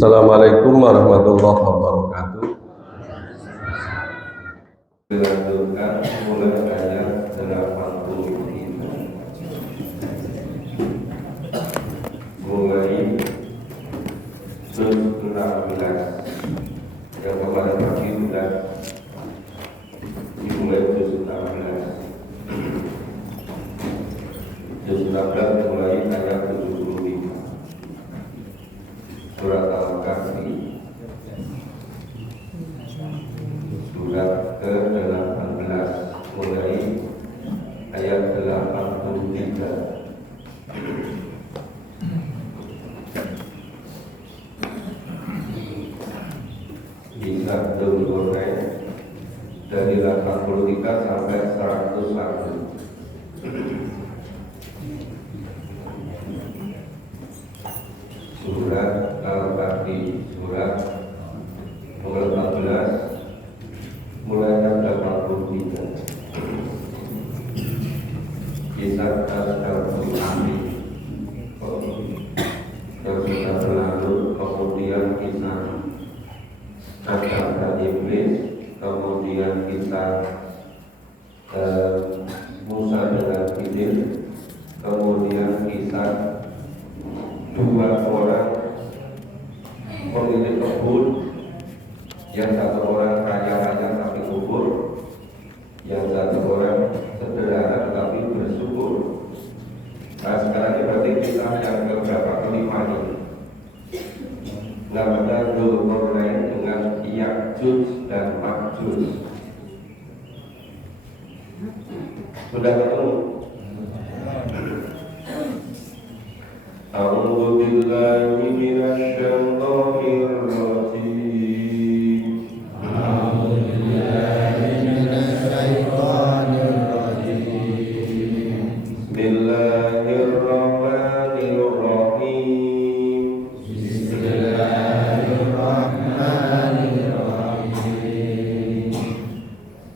Assalamualaikum warahmatullahi wabarakatuh. Dilanjutkan mulai ayat 85 mulai juz 16 yang kemarin pagi sudah dimulai juz 16 mulai ayat 75 surat Al-Kahfi surat ke-18 mulai ayat 83. Bisa Dzulqarnain dari 83 sampai 101. Surat Al-Kahfi surat nomor 14 mulai ayat 83. Kisah Ashabul Kahfi yang sudah berlalu, kemudian kisah Ashabul Iblis, kemudian kisah Musa dengan Khidir, kemudian kisah dua orang pemilik kebun, yang satu orang kaya-kaya tapi kubur, yang satu orang sederhana tetapi bersyukur. Nah sekarang ini berarti kisah yang keberapa, kelima ini. Namanya Dzulqarnain dengan Ya'juj dan Ma'juj. Sudah ketemu? A'udzu billahi minasy syaithanir rajim. A'udzu billahi minasy syaithanir rajim. Bismillahirrahmanirrahim. Bismillahirrahmanirrahim.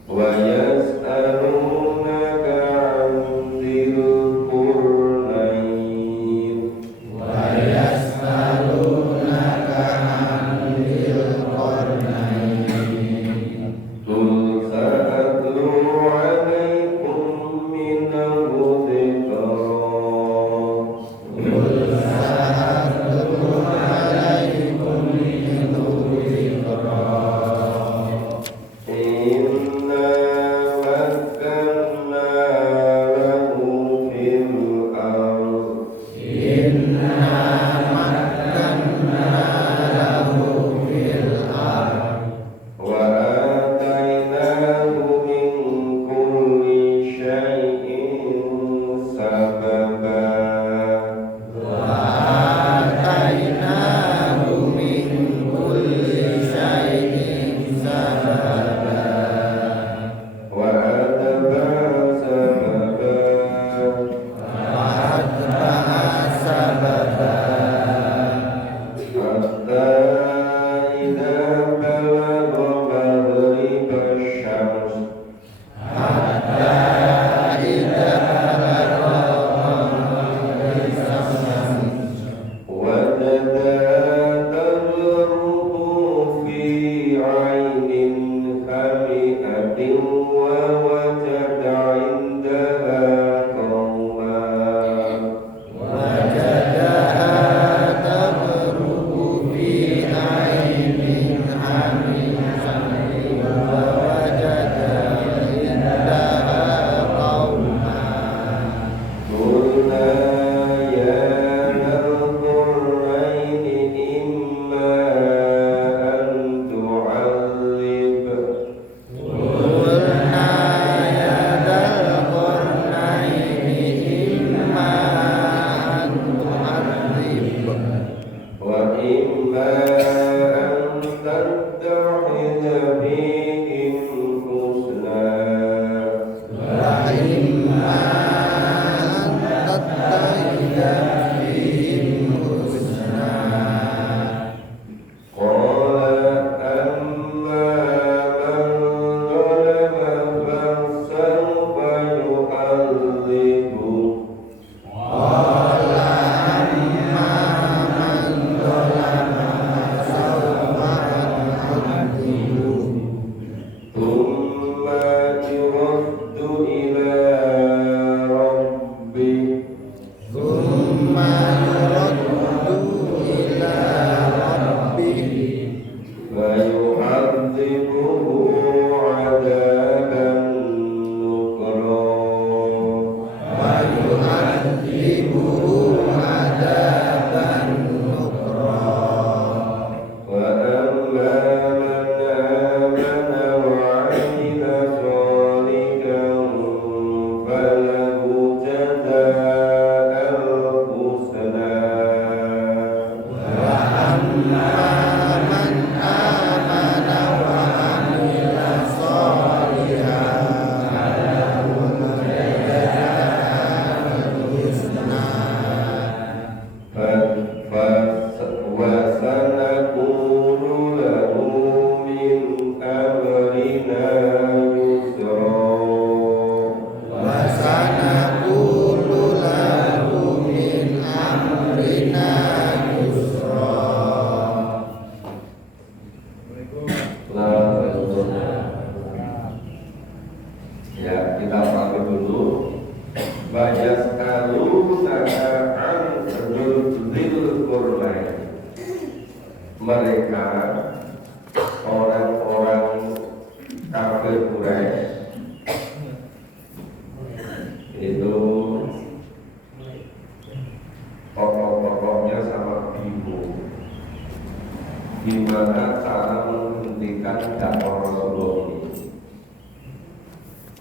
Wa yas'alunaka 'an dzil qurnain. Wa yas'alunaka 'anil qarnain. Qul sa'atlu 'alaikum minhu dzikra. Qul sa'atlu 'alaikum minhu dzikra. Inna makkanna lahu fil ardh Inna makkanna lahu fil ardh. wa atainahu min kulli syai'in sababa. وآتيناه من كل شيء سببا وأتبع سببا وأتبع سببا حتى إذا بلغ مغرب الشمس حتى إذا بلغ مغرب الشمس وجدها تغرب في عين حمئة ووجد عندها قوما وجدها تغرب في عين حمئة ووجد عندها قوما قلنا يا ذا القرنين إما أن تعذب قلنا يا ذا القرنين إما أن تعذب وإما أن تتخذ فيهم حسنا وإما أن تتخذ فيهم حسنا قال أما من ظلم فسوف يعذبه قال أما من ظلم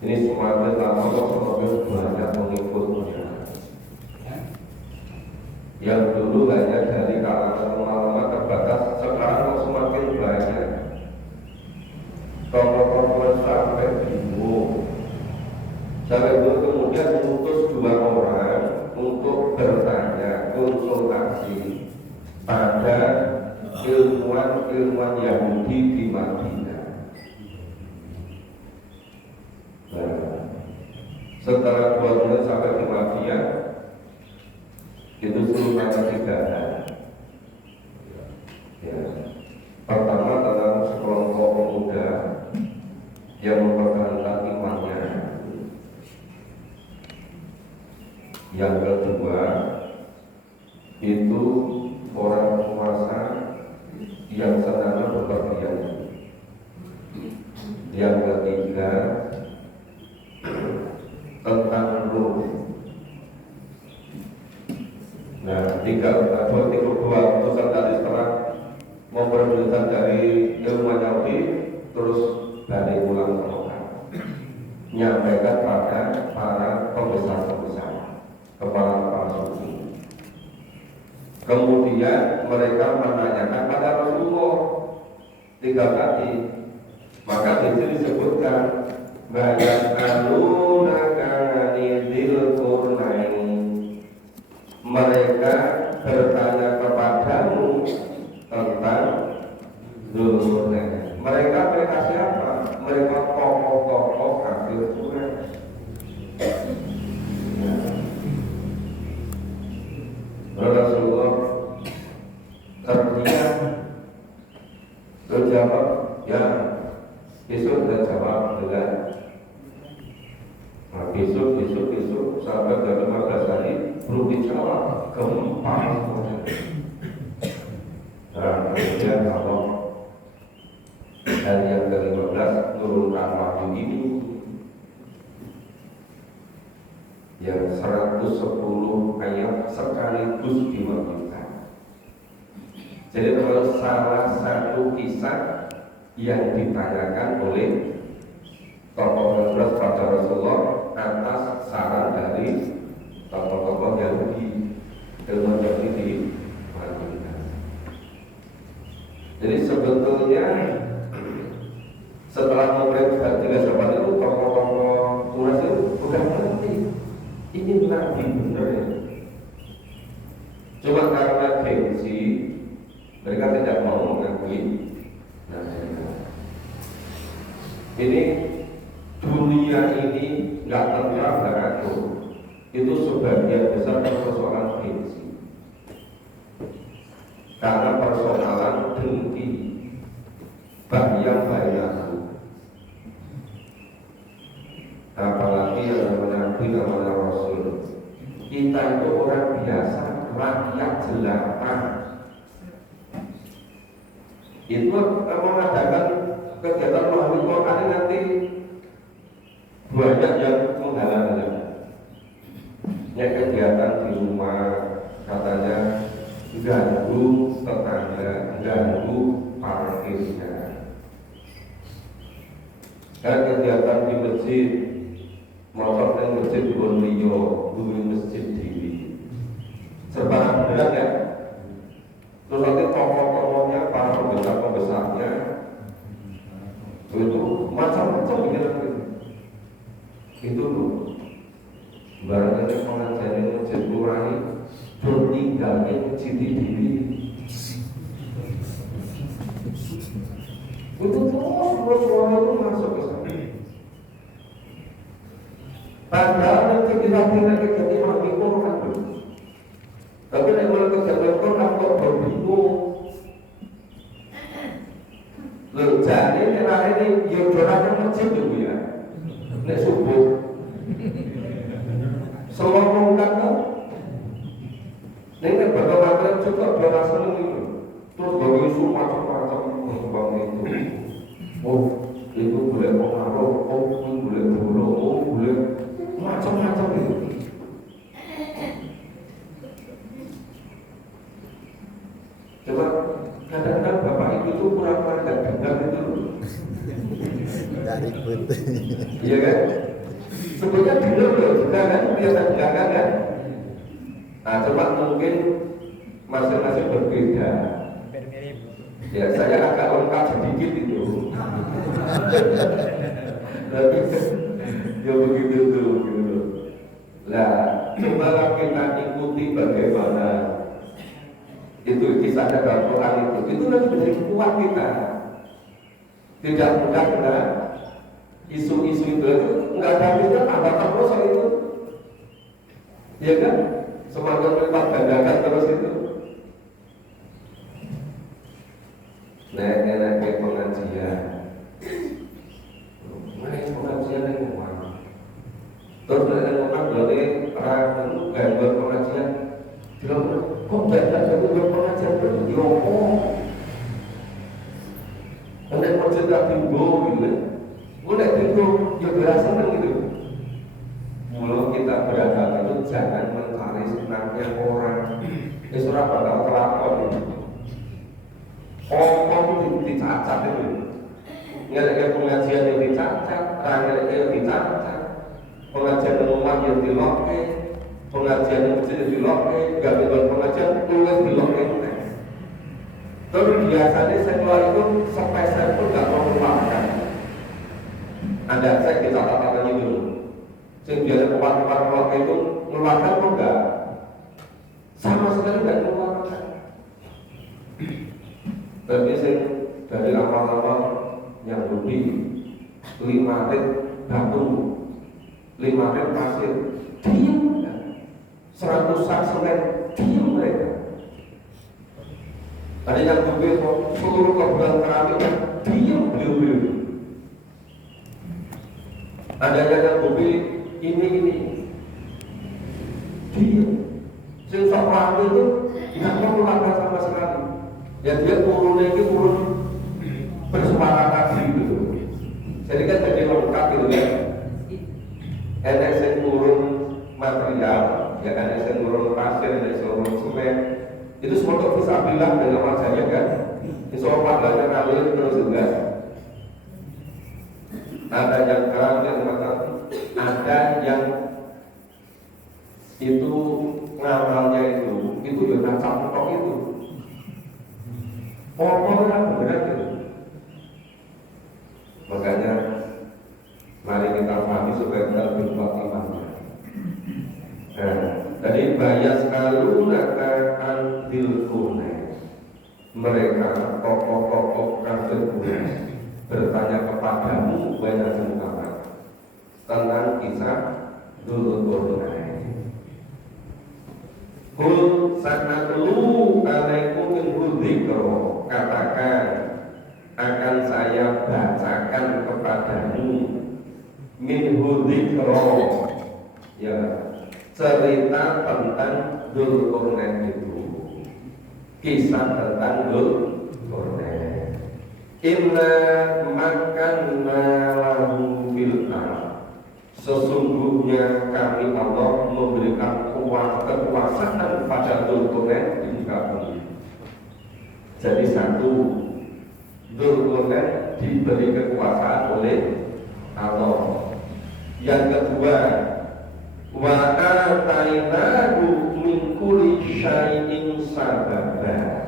Ini semakin lama semakin banyak pengikutnya. Yang dulu hanya dari kalangan ulama terbatas, sekarang semakin banyak. Tokoh-tokoh sampai bingung. Sampai itu kemudian mengutus 2 orang untuk bertanya, konsultasi pada ilmuwan Yahudi di Madinah. Nah, setelah 2 bulan sampai di Madinah, itu suruh tanya 3 hal. Ya. Pertama tentang sekelompok pemuda yang mempertahankan imannya. Yang kedua itu orang penguasa yang senang berpergian. Yang ketiga tentang ruh. Nah, dua utusan tadi setelah memperjuangkan dari ilmu Yahudi, terus dari ulang ke Mekah, nyampaikan pada para pembesar-pembesar, kepala-kepala suku. Kemudian mereka menanyakan pada Rasulullah 3 kali. Maka di sini disebutkan banyak alunaka nidil kurnain. Mereka bertanya kepadamu tentang Dzulqarnain. Mereka siapa? Mereka tokoh-tokoh kafir Quraisy. Rasulullah terdiam, terjawab, ya, besok terjawab dengan besok sampai ke 15 hari belum dijawab, gempa. Nah, kemudian Allah hari yang ke-15 turunkan wahyu ini yang 110 ayat sekaligus diwahyukan. Jadi kalau salah satu kisah yang ditanyakan oleh tokoh Rasul pada Rasulullah atas saran dari tokoh-tokoh Yahudi, ilmu Yahudi di Madinah. Jadi sebetulnya setelah memerintah 3 zaman itu tokoh-tokoh Quraisy itu sudah ngerti ini nabi benar ya. Cuma karena gengsi mereka tidak mau mengakui. Nah, ini dunia ini nggak tentram, nggak atur. Itu sebagian besar persoalan gengsi. Karena persoalan dengki, bayang-bayang. Apalagi yang menabi namanya Rasul. Kita itu orang biasa, rakyat jelata. Itu mengadakan kegiatan memahami Quran ini nanti banyak yang menghalang-halang. Ya, kegiatan di rumah katanya ganggu tetangga, ganggu parkirnya. Dan kegiatan di masjid, motor yang masjid di Bonrio, dulu masjid di serba berat ya. Terus nanti tokoh-tokohnya, para pembesar-pembesarnya itu macam-macam pikiran itu loh. Barangkali pengajaran masjid Nurani tinggalnya masjid diri. Itu terus semua itu masuk ke sana. Padahal nanti kita jadi orang bingung kan. Tapi nek mulai kegiatan Quran kok berbingung. Lho jane nek ini yo dorane masjid yo ya. Nek subuh. Semua mengungkap kan. Nek bakal juga berasal itu. Terus bagi isu macam-macam bang itu. Oh, itu boleh pengaruh, oh itu boleh dulu, oh boleh macam-macam itu. Coba kadang-kadang bapak ibu itu kurang-kurang gak dengar itu. Gak ribut. Iya kan? Sebetulnya dengar loh juga kan, biasa dengarkan kan. Nah, cuma mungkin masing-masing berbeda. Ya, saya agak lengkap sedikit itu. Tapi ya begitu tuh, gitu. Nah, cobalah kita ikuti bagaimana itu kisahnya dalam Quran itu nanti menjadi kuat kita. Tidak mudah kena isu-isu itu nggak ada habisnya, tambah terus soal itu, ya kan? Semakin melipat gandakan terus itu. Enak pengajian, pengajian yang mana? Terus orang berarti orang itu gangguan pengajian. Bilang, kok gangguan pengajian itu? Yoko, anda mau cerita timbul gitu kan? Udah timbul, ya berasa kan gitu. Mula kita beragama itu jangan mencari senangnya orang. Ini surah bakal kelakon gitu. Omong dicacat itu, ngelaknya pengajian yang dicacat, ngelaknya yang dicacat, pengajian rumah yang diloke, pengajian yang kecil yang diloke, gabungan pengajian tulis diloke. Terus biasanya setelah itu spesial pun nggak mau melupakan. Ada saya di catatan itu, sehingga biasa keluar itu melupakan pun nggak, sama sekali nggak melupakan. Tapi dari amal-amal yang lebih 5 rit batu, 5 rit pasir, diam, 100 sak semen, diam mereka. Ada yang lebih seluruh korban keramik, diam beliau-beliau. Ada yang lebih ini, diam. Sing sok rame itu nggak mau melakukan sama sekali. Ya dia turunnya itu turun bersuara kaki gitu. Jadi kan jadi lengkap gitu kan. Ada yang turun material, ya ada yang turun pasir, ada yang turun semen. Itu semua tuh bisa bilang dengan wajahnya kan. Insya Allah belajar ngalir terus juga. Ada yang kerang yang mengatakan, ada yang itu ngamalnya itu ya kacang petok itu. Orang kan benar gitu. Makanya mari kita pahami supaya kita lebih kuat imannya. Nah, tadi bayas kalau nakakan dilkune, mereka tokoh-tokoh kafir bertanya kepadamu banyak Muhammad tentang kisah Dzulqarnain. Kul sanatlu alaikum min dzikra, katakan akan saya bacakan kepadamu min dzikra, ya, cerita tentang Dzulqarnain itu, kisah tentang Dzulqarnain. Inna makanna lahu fil ardh, sesungguhnya kami Allah memberikan kekuasaan pada Dzulqarnain di muka bumi. Jadi satu, Dzulqarnain diberi kekuasaan oleh Allah. Yang kedua, wa atainahu min kulli syai'in sababa,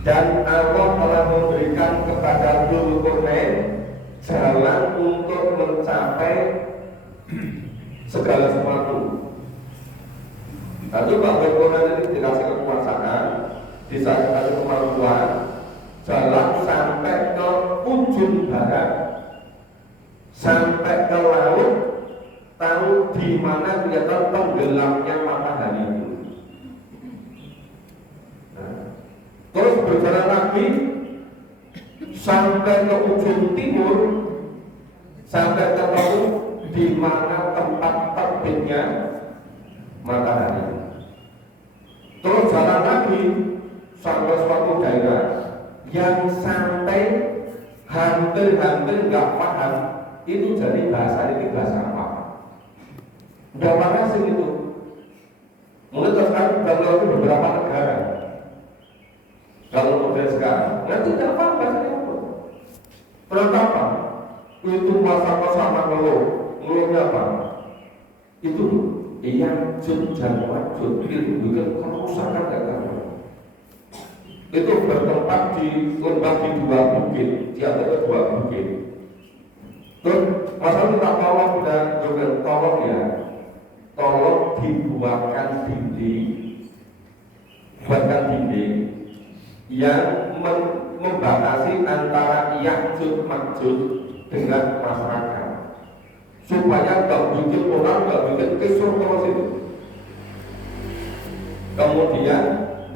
dan Allah telah memberikan kepada Dzulqarnain jalan untuk mencapai segala sesuatu. Lalu Pak Dzulqarnain ini dikasih kekuasaan, dikasih kemampuan, jalan sampai ke ujung barat, sampai ke laut, tahu di mana kelihatan tenggelamnya matahari itu. Terus berjalan lagi sampai ke ujung timur, sampai ketemu di mana tempat terbitnya matahari. Terus jalan lagi sampai suatu daerah yang sampai hampir nggak paham itu jadi bahasa ini bahasa apa. Udah pernah sih itu. Mungkin terus kan dalam beberapa negara. Kalau model sekarang, ya tidak apa bahasanya apa. Penangkapan itu masa-masa mengeluh, mulutnya apa? Itu yang dan wajud itu bukan kerusakan agama. Itu bertempat di lembah di dua bukit, di antara dua bukit. Terus masalah minta tolong dan juga tolong ya, tolong dibuatkan dinding, buatkan dinding yang membatasi antara Ya'juj Ma'juj dengan masyarakat, supaya nggak bikin orang, nggak bikin kisruh terus itu. Kemudian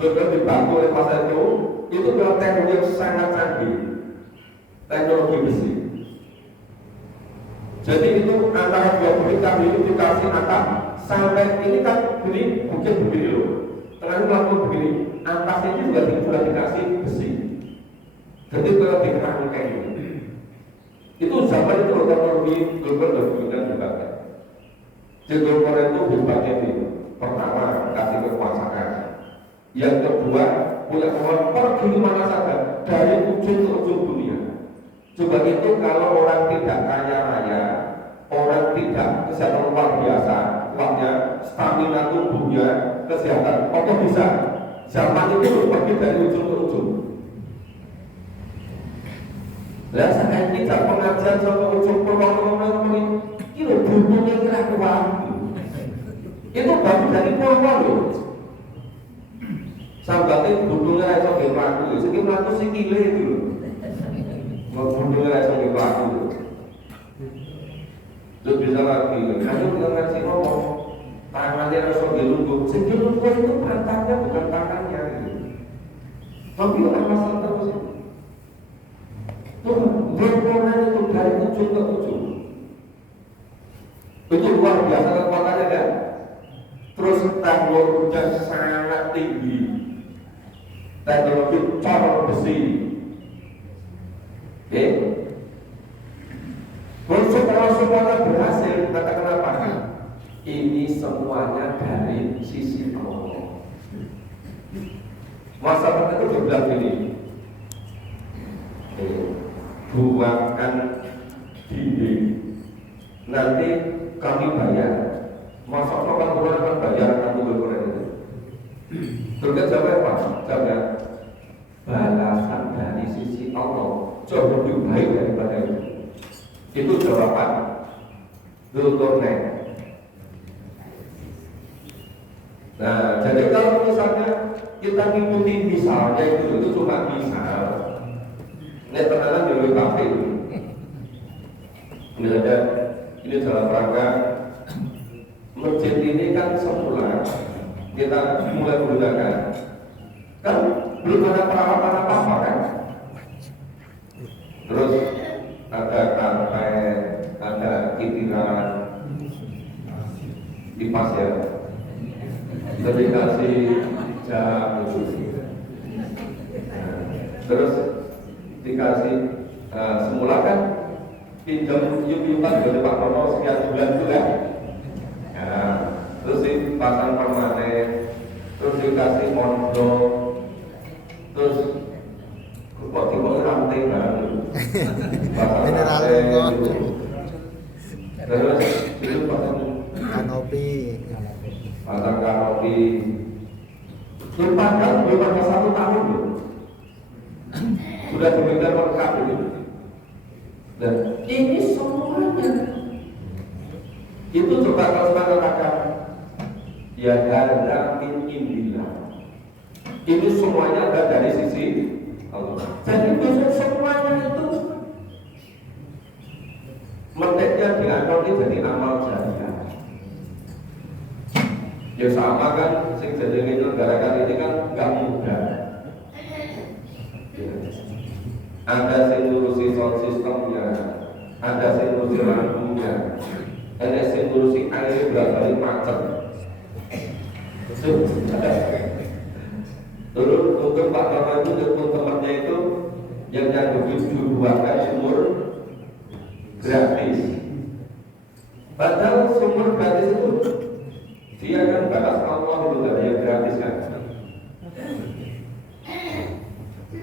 juga dibantu oleh masa itu dengan teknologi yang sangat canggih, teknologi besi. Jadi itu antara dua bukit kami itu dikasih atap sampai ini kan begini, bukit begini loh, tengahnya melakukan begini, atasnya juga sudah dikasih besi. Jadi kalau dikerang kayak gitu, itu zaman itu teknologi global dan dipakai. Jadi global itu berbagai ini, pertama kasih kekuasaan, yang kedua punya kemampuan pergi mana saja dari ujung ke ujung dunia. Coba itu kalau orang tidak kaya raya, orang tidak kesehatan luar biasa, kuatnya, stamina tubuhnya, kesehatan, apa bisa? Zaman itu pergi dari ujung ke ujung. Lah saya tidak pengajian sampai ujung pulau-pulau ini, itu butuhnya kira kuat. Itu baru dari pulau loh. Sampai butuhnya itu gimana? Segimana tuh sikile itu. Menghubungi langsung di pelaku. Terus bisa lagi, hanya dengan ngasih ngomong tangannya langsung dilunggup. Sebelum itu pantatnya bukan tangannya gitu. Tapi orang masalah terus itu. Tuh, berkorban itu dari ujung ke ujung. Itu luar biasa kekuatannya kan. Terus teknologinya sangat tinggi. Teknologi corong besi. Kalau semuanya berhasil, kata kenapa? Ini semuanya dari sisi Allah. Masyarakat itu berbilang gini, buatkan dinding, nanti kami bayar. Masyarakat kan akan bayar kamu berkorban itu. Terus jawab apa? Jawab balasan dari sisi Allah jauh lebih baik daripada itu. Itu jawaban Zulkarnain. Nah, jadi kalau misalnya kita ngikuti misalnya itu cuma misal. Ini ternyata di kafe itu. Ini ada, ini dalam rangka masjid ini kan semula kita mulai menggunakan, kan belum ada peralatan apa-apa kan. Terus ada karpet, ada kitiran, kipas ya, terus dikasih jam, terus dikasih semula kan pinjam yup-yupan dari Pak Rono sekian bulan itu kan, ya, terus dipasang permanen, terus dikasih mondok, terus kok tiba rantai baru mineral itu terus itu pasang kanopi padahal belum ada 1 tahun loh sudah diberikan lengkap itu. Dan ini semuanya itu coba kalau saya katakan ya ada min indillah, ini semuanya ada dari sisi Allah. Jadi besok semuanya itu menteknya diatur jadi amal jariah. Ya sama kan, sing jadi menyelenggarakan ini kan nggak mudah. Ada sing ngurusi sound systemnya, ada sing ngurusi lampunya, ada sing ngurusi air berapa kali macet. Terus untuk Pak Bapak itu untuk temannya itu yang dibuatkan sumur gratis. Padahal sumur gratis itu dia kan batas Allah itu dari yang gratis kan.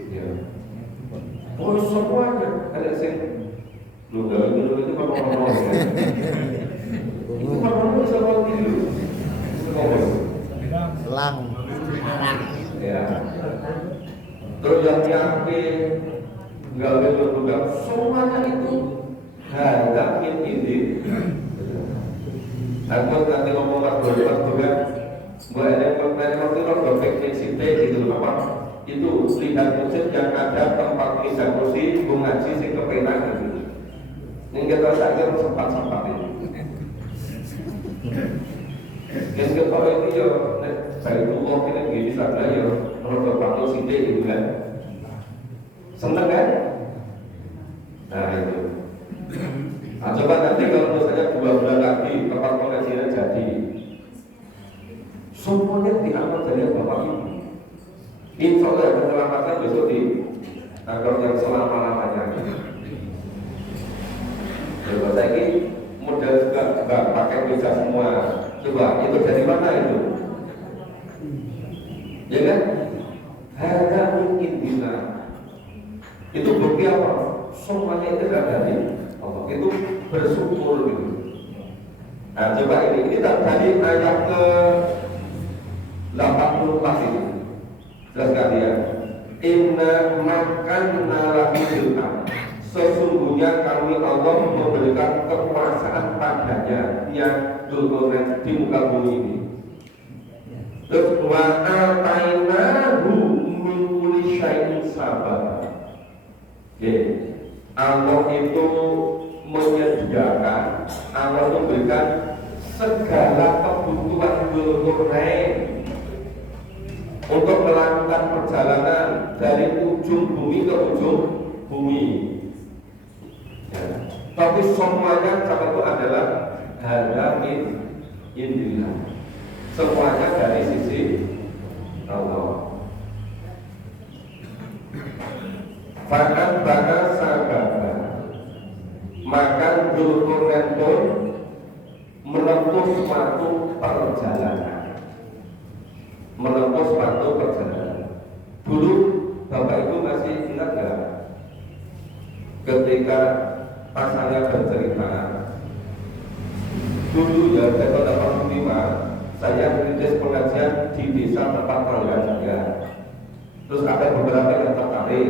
Ya. Oh semuanya ada sih. Lu gak itu itu ngomong ya. Itu ngomong sama tidur. Ngomong. Selang. Ya. Terus yang yakin nggak berpegang semuanya itu hadapi ini. Aku nanti ngomong pas juga, gue ada waktu kalau teknik sinte itu apa? Itu lihat masjid yang ada tempat lidah kursi, gue ngaji sih kepenak gitu. Ini kita saja sempat ini. Yang kedua itu ya, saya itu kok kita gini saja ya, kalau waktu sinte itu kan, seneng kan? Nah itu. Nah, coba nanti kalau misalnya 2 bulan lagi tempat pengajian jadi, semuanya diamat dari Bapak Ibu. Insya Allah akan selamatkan besok di kantor yang selama-lamanya. Coba saya ini modal juga nggak pakai meja semua. Coba itu dari mana itu? Ya kan? Hanya mungkin bisa. Itu bukti apa? Semuanya itu dari Allah. Itu bersyukur gitu. Nah coba ini tadi ayat ke 84 ini. Jelas kalian. Inna makanna lakum sesungguhnya kami Allah memberikan kekuasaan padanya yang bergolek di muka bumi ini. Terus wa atainahu min kulli syai'in sabab. Allah itu menyediakan, Allah memberikan segala kebutuhan bergolek untuk melakukan perjalanan dari ujung bumi ke ujung bumi. Ya. Tapi semuanya itu adalah hadamin indillah. Semuanya dari sisi Allah. Bahkan sahabat maka Dzulqarnain pun menempuh suatu perjalanan. Dulu Bapak Ibu masih ingat nggak? Ketika pas saya bercerita, dulu ya tahun 85 saya merintis pengajian di desa tempat tangga saya. Terus ada beberapa yang tertarik.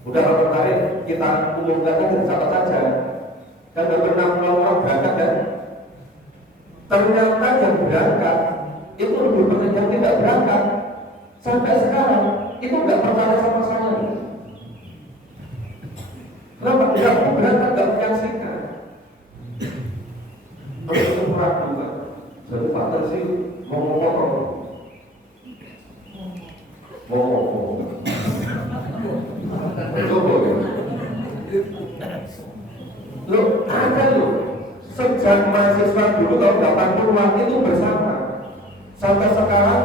Udah kalau tertarik kita umumkan aja siapa saja. Kan pernah pulang berangkat kan? Ternyata yang berangkat itu lebih banyak yang tidak berangkat. Sampai sekarang itu nggak percaya sama saya. Kenapa? Dia aku berangkat nggak menyaksikan. Terus itu ragu kan. Jadi Pak sih ngomong-ngomong. Coba ya. Loh, ada loh. Sejak mahasiswa dulu tahun 80-an itu bersama. Sampai sekarang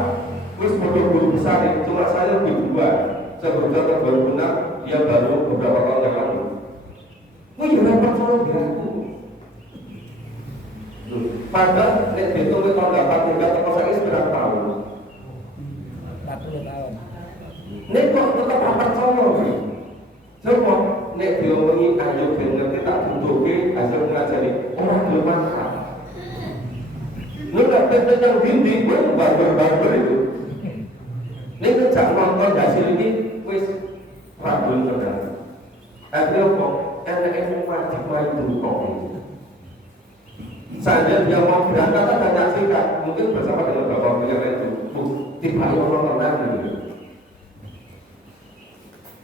wis guru besar itu cuma saya lebih tua. Sebetulnya baru benar, dia baru beberapa tahun yang lalu. Oh iya, dapat soal aku. Padahal nek dihitung tahun 83 teko saiki berapa tahun? 40 tahun. Nek kok tetap dapat soal. Coba nek diomongi ayo ben ngerti tak bentuke hasil ngajari orang belum mantap. Lu gak betul yang dinding gue barber itu. Ini sejak nonton hasil ini wis ragu terus. Akhirnya kok enak-enak wajib main dulu. Saja dia mau berangkat ada nyaksikan, mungkin bersama dengan bapak beliau itu. Tiba orang tenang gitu.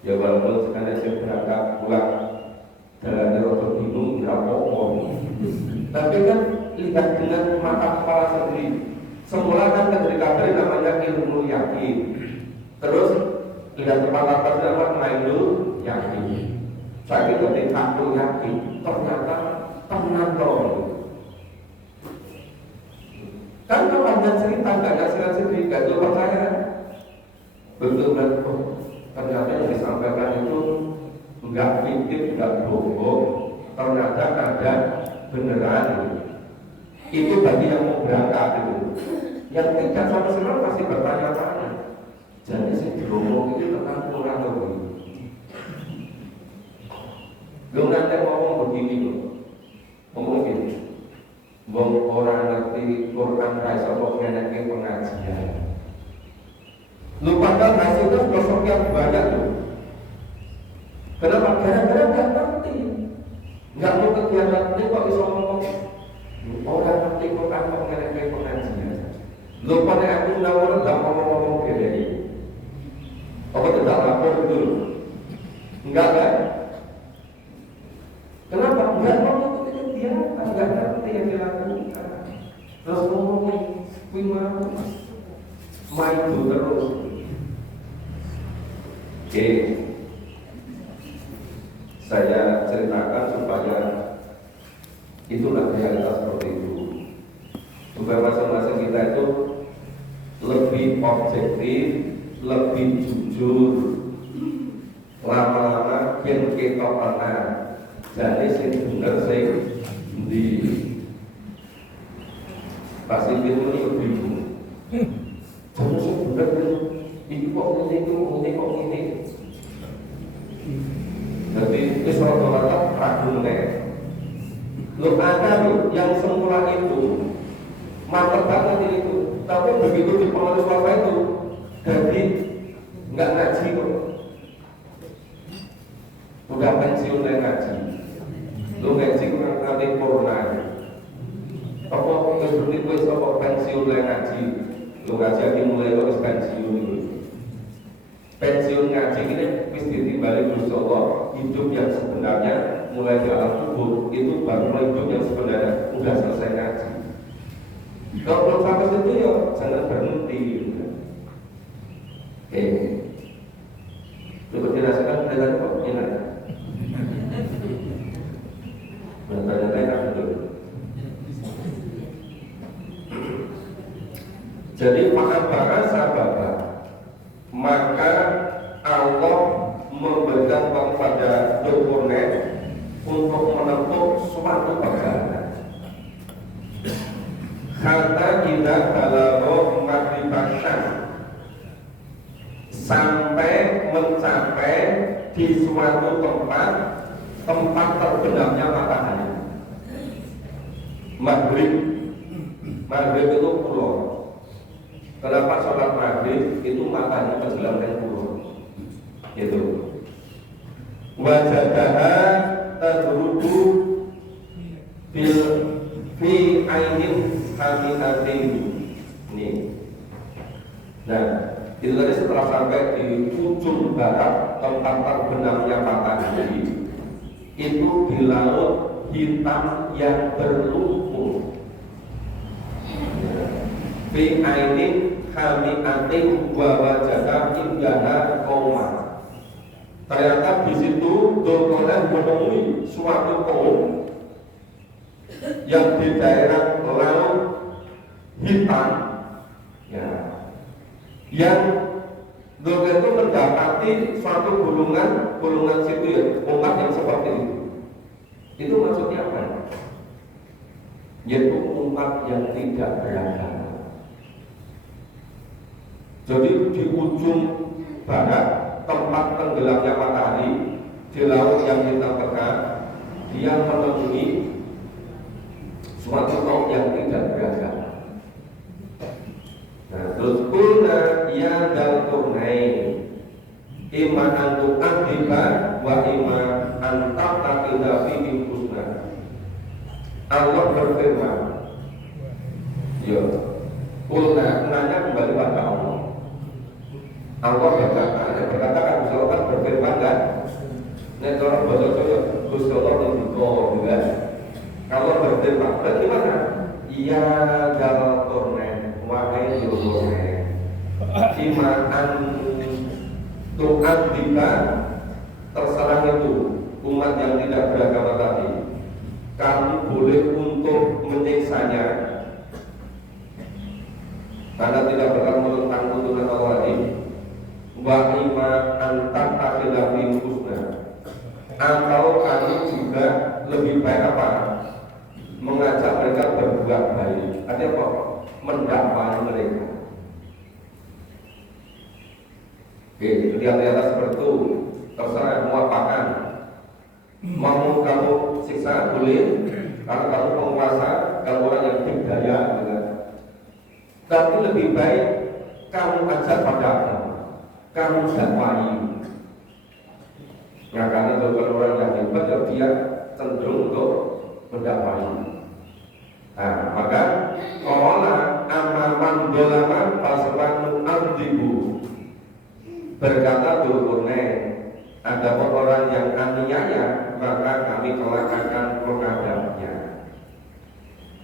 Ya walaupun sekarang saya berangkat pulang jalannya rotok bingung, tidak apa-apa. Tapi kan lihat dengan mata kepala sendiri. Semula kan ketika beri namanya ilmu yakin. Terus lihat kepala atas nama ainul yakin. Saya ketika aku yakin, ternyata tenang dong. Kan kalau hanya cerita nggak ada sendiri, nggak itu percaya. Betul-betul ternyata yang disampaikan itu nggak fiktif, nggak bohong. Ternyata ada beneran. Itu bagi yang mau berangkat itu. Yang tidak sampai sekarang masih bertanya-tanya. Jadi si diomong itu tentang kurang lebih. Lu nanti ngomong begini loh. wong ora ngerti Quran ra iso kok ngeneke pengajian. Lu padahal hasilnya sudah sekian banyak tuh. Kenapa? Gara-gara nggak ngerti. Nggak mau kegiatan ini kok bisa ngomong orang ngerti Quran kok ngeneke pengajian. Lu pada aku nawar nggak mau ngomong gini. Apa tidak lapor dulu? Enggak kan? Kenapa? Enggak mau mengikuti kegiatan, enggak ngerti yang dilakukan. Terus ngomongin, kui mau maju terus. Oke, saya ceritakan supaya itulah realitas seperti itu. Supaya masing-masing kita itu lebih objektif, lebih jujur. Lama-lama yang kita pernah jadi sing bener sing di pasti itu bingung. Jadi sing bener itu kok ini kok ini. Jadi itu rata-rata ragu nih. Lo ada lo yang semula itu mantap banget itu, tapi begitu di pengurus apa itu jadi nggak ngaji kok. Udah pensiun dari ngaji, lu ngaji kurang nanti corona. Apa ngerti wis apa pensiun dari ngaji, lu ngaji lagi mulai terus pensiun itu. Pensiun ngaji ini wis ditimbali Gusti Allah, hidup yang sebenarnya mulai di alam kubur itu baru hidup yang sebenarnya udah selesai ngaji. Kalau belum sampai situ ya jangan berhenti. Coba dirasakan dengan kok enak. Benar-benar betul. Jadi ma'abara sababa, maka Allah memberikan kepada Dzulqarnain untuk menempuh suatu perjalanan. Hatta kita balagha maghribasyan, sampai mencapai di suatu tempat terbenamnya matahari. Maghrib itu pulau. Kenapa sholat maghrib itu matahari tenggelam dan pulau? Itu. Wajadaha tadrudu fi ainin hamidatin. Ini. Nah, itu tadi setelah sampai di ujung barat tempat terbenamnya matahari, itu di laut hitam yang berlumpur. Fi ainin hamidatin wa wajada indaha qauma. Ternyata di situ Dzulqarnain menemui suatu kaum yang di daerah laut hitam, ya, yang Dzulqarnain itu mendapati suatu golongan situ ya, umat yang seperti itu. Itu maksudnya apa? Yaitu umat yang tidak beragama. Jadi di ujung barat tempat tenggelamnya matahari di laut yang hitam pekat, dia menemui suatu kaum yang tidak beragama. Nah, terus kulna ya Dzulqarnain imma an tu'adiba wa imma an taqtaqida fi husna. Allah berfirman, ya, kulna nanya kembali pada Allah. Allah berkata kan Gusti Allah kan berfirman kan, nek orang bahasa Jawa Gusti Allah itu kan. Kalau berfirman berarti mana? Ya Dzulqarnain wahai Dzulqarnain iman tu'adzibna, terserah itu umat yang tidak beragama tadi, kamu boleh untuk menyiksanya karena tidak berkenan tentang tuntunan Allah ini. Wa ima antak takilafi husna, atau kamu juga lebih baik apa? Mengajak mereka berbuat baik. Artinya apa? Mendakwai mereka. Oke, lihat-lihat seperti itu. Terserah mau apakan. Mau kamu siksa boleh, Kalau kamu penguasa, kamu orang yang berdaya, gitu kan. Tapi lebih baik kamu ajak pada agama, kamu dakwai. Nah, karena kalau orang yang hebat, ya dia cenderung untuk mendakwai. Nah, maka Allah amaman dolaman pasaman abdibu, berkata Dzulqarnain, ada orang yang aniaya, maka kami kelak akan menghadapnya.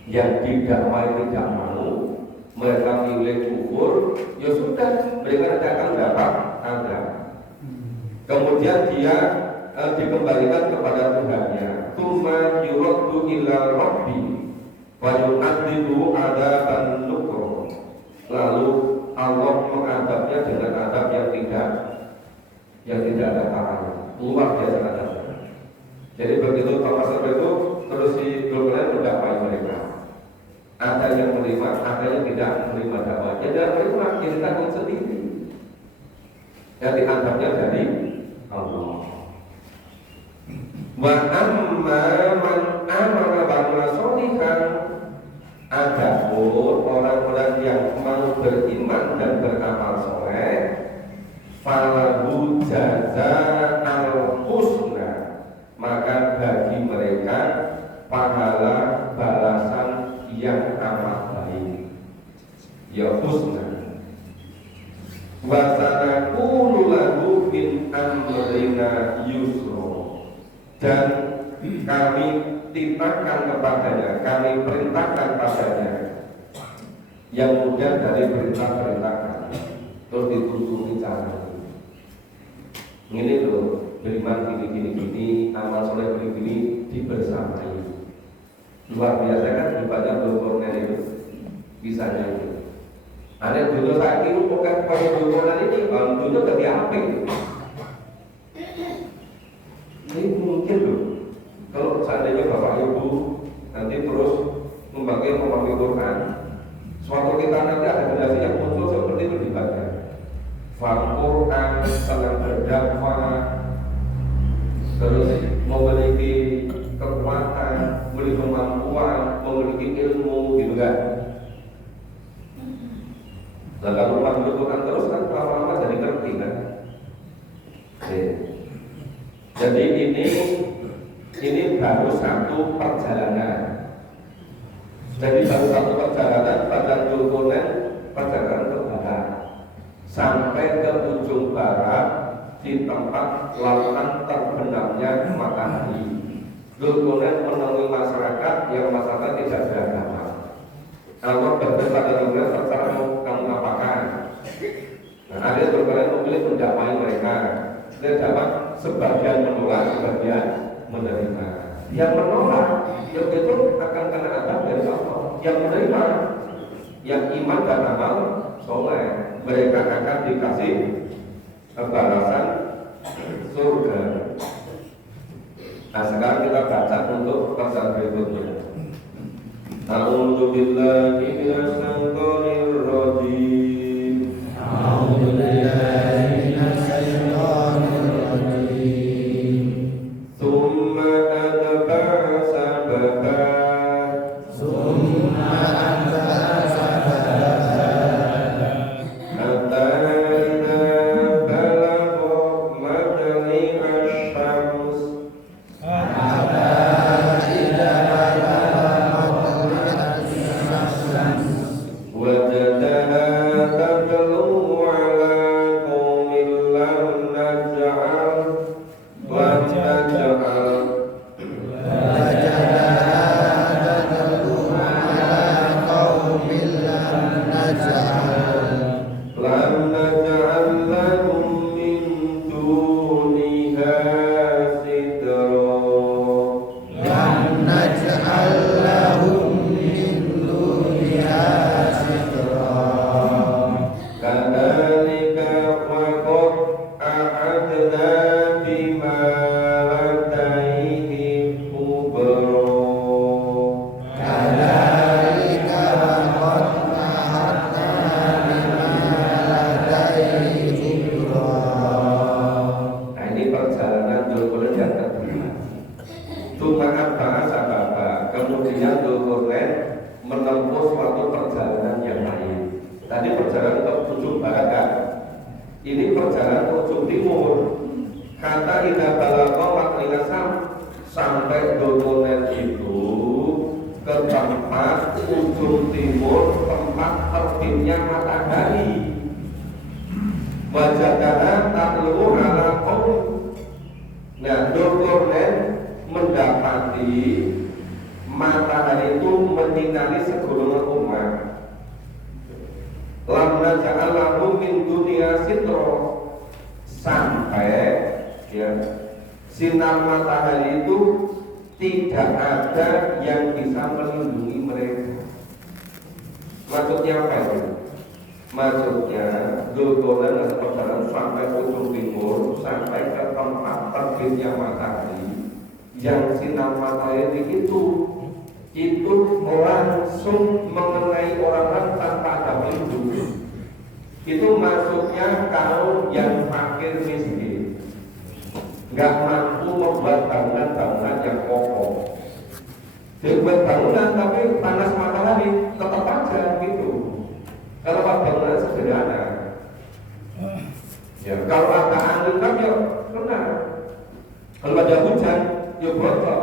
Yang didakwai tidak mau, mereka pilih kufur, ya sudah, mereka akan dapat ada. Kemudian dia dikembalikan kepada Tuhannya. Tsumma yuraddu ila rabbi wa yu'adzibu adzaban nukra. Lalu Allah mengadabnya dengan adab yang tidak ada taranya, luar biasa adabnya. Jadi begitu Thomas itu terus si Dzulqarnain mendakwai mereka. Ada yang menerima, ada yang tidak menerima dakwah. Yang tidak menerima yang ditanggung sendiri. Yang dianggapnya dari Allah. Wa amma man amara ba'amala sholihan, adapun orang-orang yang mau beriman dan beramal soleh, falahu jazaa'al husna, maka bagi mereka pahala balasan yang amat baik, ya husna. Wa sanaqulu lahu min amrina yusra, dan kami timpakan kepadanya, kami perintahkan padanya yang mudah dari perintah-perintah kami. Terus dituntuni cara ini loh, beriman gini, amal soleh gini, dibersamai. Luar biasa kan ibadah Dzulqarnain itu, bisanya itu. Ada dulu saat itu bukan Dzulqarnain ini, dulu ke diapik. Ini mungkin loh, kalau seandainya Bapak Ibu nanti terus memahami Quran, suatu kita nanti ada generasi yang muncul seperti itu di bagian Quran, sedang berdakwah, terus memiliki kekuatan, memiliki kemampuan, memiliki ilmu, gitu kan. Nah, kalau memahami Quran terus kan lama-lama jadi ngerti kan. Jadi ini baru satu perjalanan. Jadi baru satu perjalanan pada Dzulqarnain, perjalanan ke barat sampai ke ujung barat di tempat lautan terbenamnya matahari. Dzulqarnain menemui masyarakat yang masyarakat tidak beragama. Allah berkata pada Dzulqarnain, terserah kamu apakan. Nah, ada Dzulqarnain memilih mendakwai mereka. Dia dapat sebagian menolak, sebagian menerima. Yang menolak, yang itu akan kena adab dari Allah. Yang menerima, yang iman dan amal soleh, mereka akan dikasih balasan surga. Nah, sekarang kita baca untuk pasal berikutnya. A'udzu billahi minasyaitonir rajim. A'udzu billahi minasyaitonir rajim. Tsumma atba'a sababa. Tsumma atba'a sababa. Hatta idza balagha matla'ash syams. Hatta idza kemudian Dzulqarnain menempuh suatu perjalanan yang lain. Tadi perjalanan ke ujung barat kan? Ini perjalanan ke ujung timur. Kata Ida Balagha Matlina sampai Dzulqarnain itu ke tempat ujung timur, tempat terbitnya matahari. Wajadana tatlu ala qaum. Nah, Dzulqarnain mendapati matahari itu menyinari segolongan umat. Lamna ja'alahu min dunia sitro, sampai ya, sinar matahari itu tidak ada yang bisa melindungi mereka. Maksudnya apa itu? Maksudnya Dzulqarnain perjalanan sampai ujung timur, sampai ke tempat terbitnya matahari, yang sinar matahari itu langsung mengenai orang-orang tanpa ada pelindung. Itu maksudnya kaum yang fakir miskin, nggak mampu membuat bangunan-bangunan yang kokoh. Dibuat bangunan tapi panas matahari tetap aja gitu. Kalau bangunan sederhana, ya kalau ada angin kan ya kena. Kalau ada hujan, ya bocor.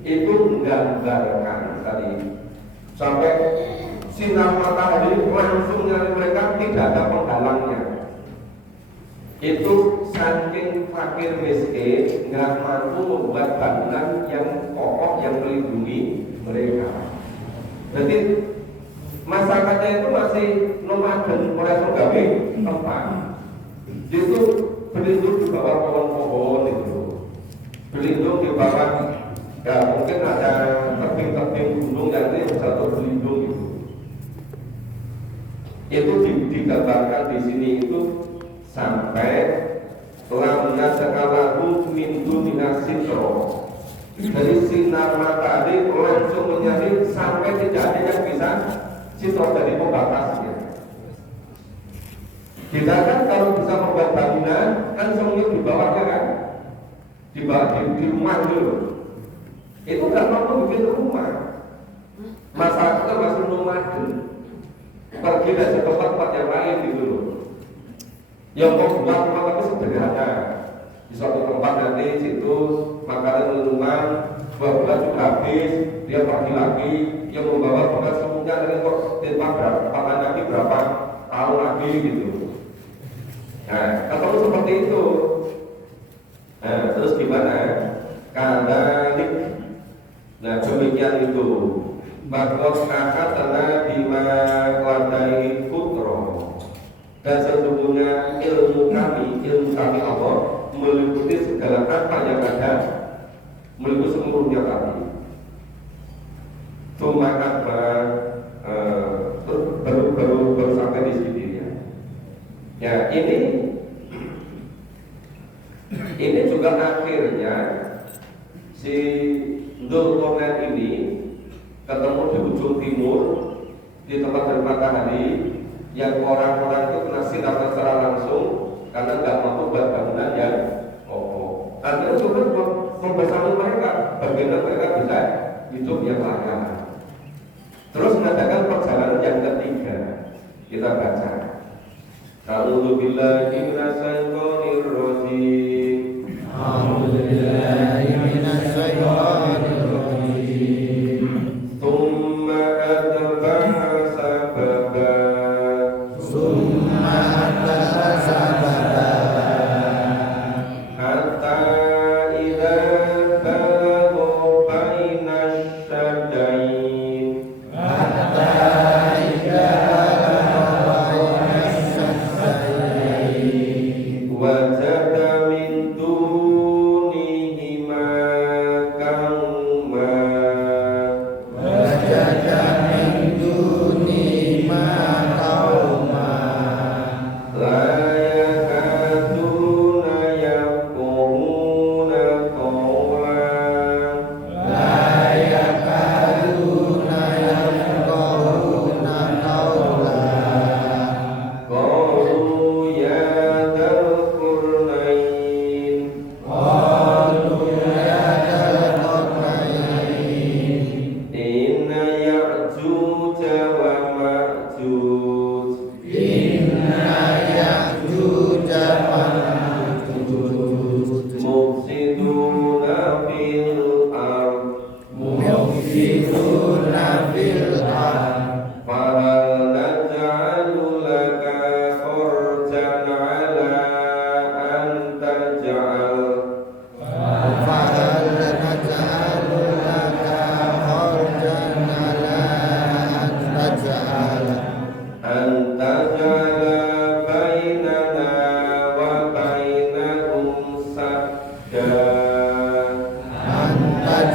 Itu menggambarkan tadi sampai sinar matahari langsung nyari mereka, tidak ada penghalangnya. Itu saking fakir miskin, nggak mampu membuat bangunan yang kokoh yang melindungi mereka. Jadi masyarakatnya itu masih nomaden, oleh gawe tempat. Itu berlindung di bawah pohon-pohon itu, berlindung di bawah. Ya mungkin ada tebing-tebing gunung yang ini satu berlindung itu. Itu digambarkan di sini itu sampai lamnya sekalahu min dunia sitro. Dari sinar matahari langsung menyari sampai tidak ada yang bisa sitro dari pembatasnya. Kita kan kalau bisa membuat bangunan kan semuanya di bawahnya kan, di rumah dulu. Itu nggak mampu bikin rumah. Masyarakatnya masih nomaden, pergi dari tempat yang lain gitu loh. Yang mau buat rumah tapi sederhana, di suatu tempat nanti situ makanan minuman buah-buah juga habis, dia pergi lagi, yang membawa bekal semuanya dari tempat berapa lagi berapa tahun lagi gitu. Nah, kalau seperti itu, nah terus gimana? Karena nah demikian itu Bakros kakak tanah bima wadai putro, dan sesungguhnya ilmu kami Allah meliputi segala apa yang ada, meliputi seluruhnya kami. Cuma apa baru sampai di sini ya. Ya ini juga akhirnya si Dzulqarnain ini ketemu di ujung timur di tempat dari matahari yang orang-orang itu kena sinar secara langsung karena nggak mampu buat bangunan yang kokoh. Artinya juga membersama mereka, bagaimana mereka bisa hidup yang layak. Terus mengadakan perjalanan yang ketiga, kita baca. A'udzubillahi minasyaitonir rajim. A'udzubillahi minasyaitonir rajim. Tsumma atba'a sababa. Summa atba'a sababa. Hatta idza balagha baina syadain. Hatta idza balagha baina syaddain.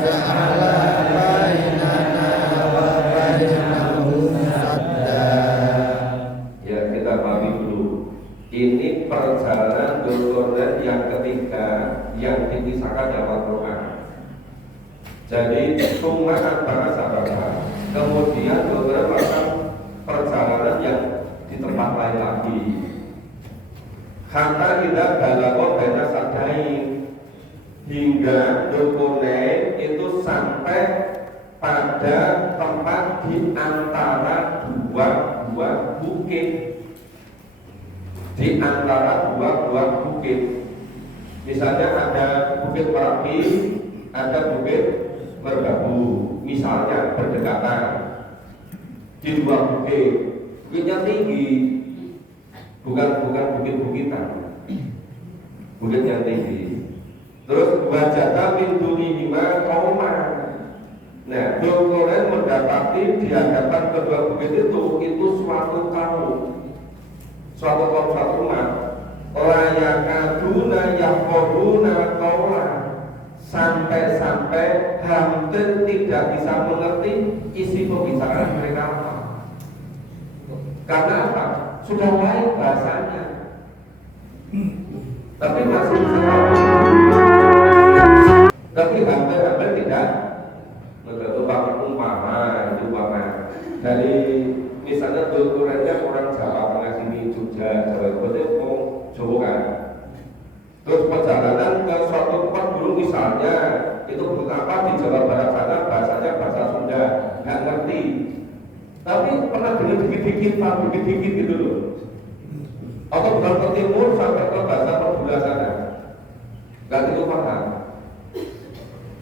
ja'ala bainana wa bainahum sadda. Ya, kita pahami dulu. Ini perjalanan Dzulqarnain yang ketiga yang dipisahkan dalam Al-Quran. Jadi cuma antara sahabat. Kemudian Dzulqarnain melakukan perjalanan yang di tempat lain lagi. Hatta tidak balago baina sadain, hingga Dzulqarnain itu sampai pada tempat di antara dua bukit. Di antara dua bukit. Misalnya ada bukit Merapi, ada bukit Merbabu. Misalnya berdekatan di dua bukit. Bukitnya tinggi, bukan bukit-bukitan, bukit yang tinggi. Terus wajada min dunihima qauman. Nah, Dzulqarnain mendapati di hadapan kedua bukit itu suatu kaum, suatu umat. Layakaduna yaquluna qawlan, sampai hampir tidak bisa mengerti isi pembicaraan mereka apa. Karena apa? Sudah lain bahasanya, tapi masih bisa, tapi hampir tidak umpama dari misalnya Dzulqarnainnya orang Jawa Tengah sini, Jogja, Jawa Timur itu mau Jawa kan. Terus perjalanan ke suatu tempat dulu misalnya itu betapa di Jawa Barat sana bahasanya bahasa Sunda, nggak ngerti. Tapi pernah dengar dikit-dikit gitu loh. Atau bukan ke timur sampai ke bahasa Madura sana, nggak gitu paham.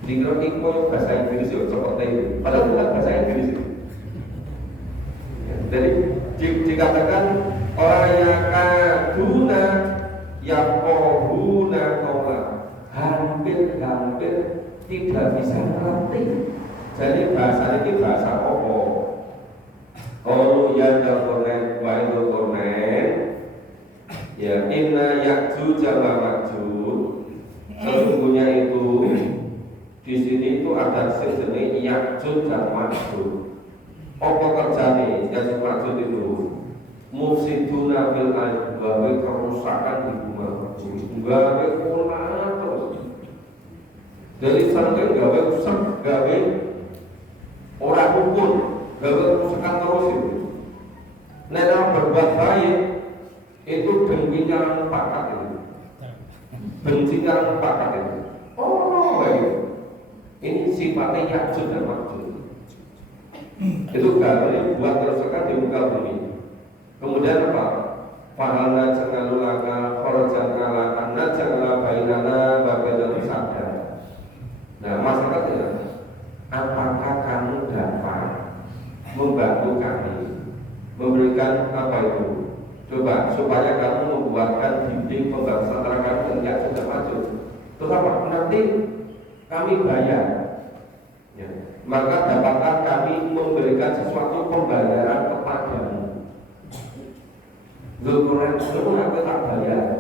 Dikira itu bahasa Inggris ya seperti itu, padahal bukan bahasa Inggris itu. Jadi dikatakan layakaduna yaquluna qawlan, hampir tidak bisa mengerti. Jadi bahasa ini bahasa apa? Qalu ya Dzulqarnain wa Dzulqarnain, ya inna Ya'juj wa Ma'juj, sesungguhnya itu di sini itu ada sejenis Ya'juj dan Ma'juj. Apa kerjanya Ya'juj Ma'juj itu? Mufsiduna fil ardh, gawe kerusakan di bumi, gawe olah terus. Dari saking gawe rusak, gawe ora rukun, gawe kerusakan terus itu. Nek berbuat baik itu dengkinya pakat itu, bencinya pakat itu. Oh, baik. Ini sifatnya Ya'juj dan Ma'juj. Itu gawe buat kerusakan di muka bumi. Kemudian apa? Fahalna jangalu laka kharajan ala anna jangala bainana wa bainal sadda. Nah, masyarakatnya, apakah kamu dapat membantu kami memberikan apa itu? Coba supaya kamu membuatkan dinding pembatas antara kami dan Ya'juj dan Ma'juj. Terus apa? Nanti kami bayar. Ya. Maka dapatkah kami memberikan sesuatu pembayaran kepadamu? Dzulqarnain itu aku tak bayar.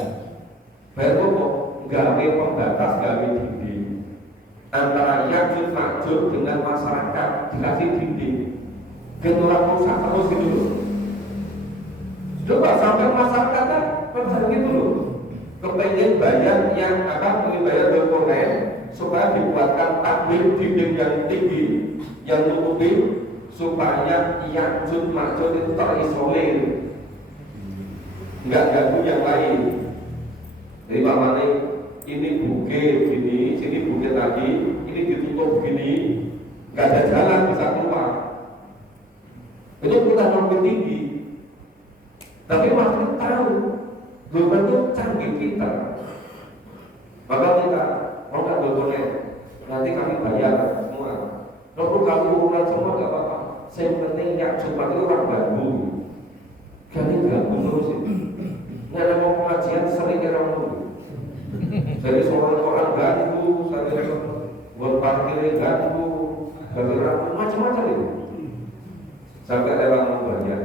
Bayar kok gawe pembatas, gawe dinding antara Ya'juj Ma'juj dengan masyarakat, dikasih dinding. Kenapa rusak terus gitu loh. Coba sampai masyarakatnya percaya gitu loh. Kepengen bayar yang pengen bayar Dzulqarnain supaya dibuatkan tabir dinding yang tinggi yang nutupi supaya Ya'juj Ma'juj itu terisolir, nggak ganggu yang lain. Jadi pamannya ini bukit gini, sini bukit lagi, ini ditutup begini, nggak ada jalan bisa keluar. Itu kita lebih tinggi, tapi masih tahu Dzulqarnain itu canggih kita. Maka kita mau nggak Dzulqarnain, nanti kami bayar semua. Kalau kamu urunan semua nggak apa-apa. Yang penting Ya'juj Ma'juj itu orang baru, kami ganggu terus itu. Nggak ada mau pengajian sering orang dulu. Jadi orang ganggu, saya buat parkir ganggu, gara-gara macam-macam itu. Sampai ada orang mau bayar.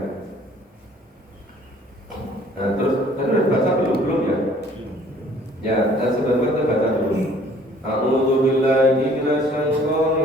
Nah terus, tadi udah baca belum ya? Ya, dan sebenarnya kita baca dulu. A'udzu billahi minasyaitonir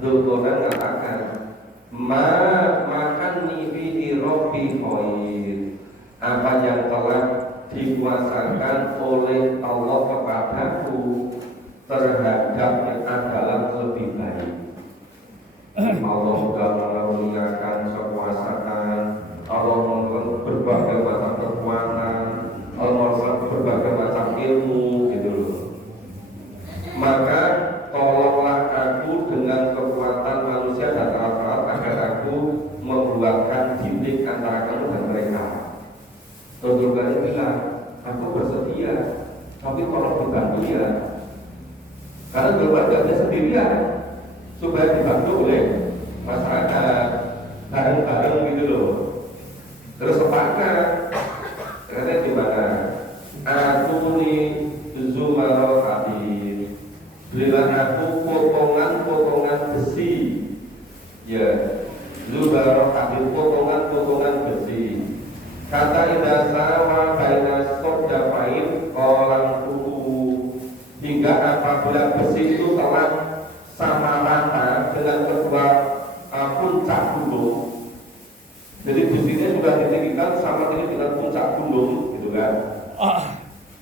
Dzulqarnain mengatakan, makan fi rabbi khair. Apa yang telah dikuasakan oleh Allah kepadaku terhadapnya adalah lebih baik. Allah sudah mengaruniakan kekuasaan, Allah memberikan berbagai macam kekuatan, Allah memberikan berbagai macam ilmu, gitu loh. Maka tolonglah aku dengan kekuatan manusia dan alat-alat agar aku membuatkan dinding antara kamu dan mereka. Dzulqarnain bilang, aku bersedia, tapi tolong dibantu ya. Karena Dzulqarnain tidak bisa sendirian, supaya dibantu oleh masyarakat bareng-bareng gitu loh. Terus sepakat, katanya gimana? Aku nih Zumarul Habib, berilah aku potongan-potongan besi. Ya, Zumarul Habib, potongan-potongan besi. Kata indah sama baina sodafain orang kuku, hingga apabila besi itu telah sama rata dengan kedua puncak gunung. Jadi besinya sudah ditinggikan sama ini dengan puncak gunung, gitu kan?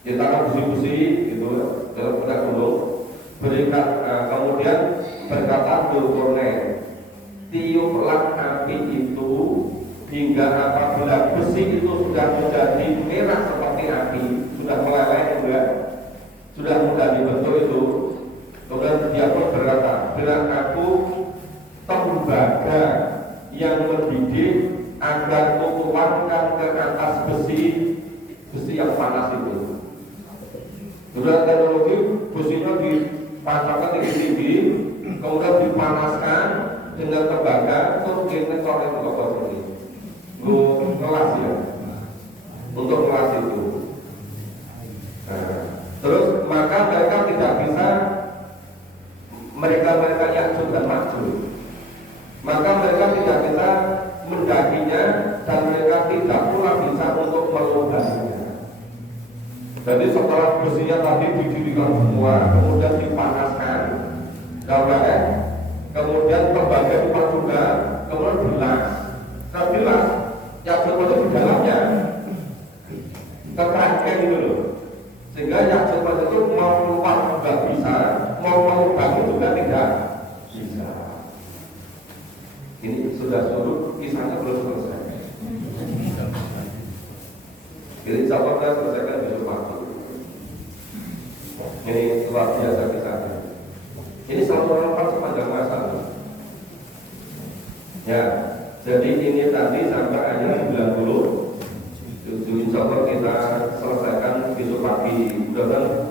Kita akan besi-besi, gitu, dalam puncak gunung. Berikan, kemudian berkata Dzulqarnain, tiuplah api itu hingga apabila besi itu sudah menjadi merah seperti api, sudah meleleh, juga sudah mudah dibentuk itu. Kemudian dia pun berkata, bila aku tembaga yang mendidih agar tuangkan ke atas besi yang panas itu. Kemudian teknologi besinya dipancarkan tinggi-tinggi, kemudian dipanaskan dengan tembaga, terus diinekor itu kotor ini. Ngelas ya, untuk ngelas itu. Nah, terus maka mereka tidak bisa, mereka yang sudah maju, maka mereka tidak bisa mendakinya dan mereka tidak pula bisa untuk melubangnya. Jadi setelah besinya tadi didirikan semua, kemudian dipanaskan, kemudian tembaga dipakai juga, kemudian bilas. Nah bilas, yang seperti di dalamnya kekerangkeng gitu loh. Sehingga yang seperti itu mau keluar juga bisa, mau melubang juga tidak bisa. Ini sudah suruh, kisahnya belum selesai. Jadi saya selesaikan besok pagi. Ini luar biasa kisahnya. Ini satu orang sepanjang masa. Ya, jadi ini tadi sampai ayat 90. Insya Allah kita selesaikan besok pagi. Mudah-mudahan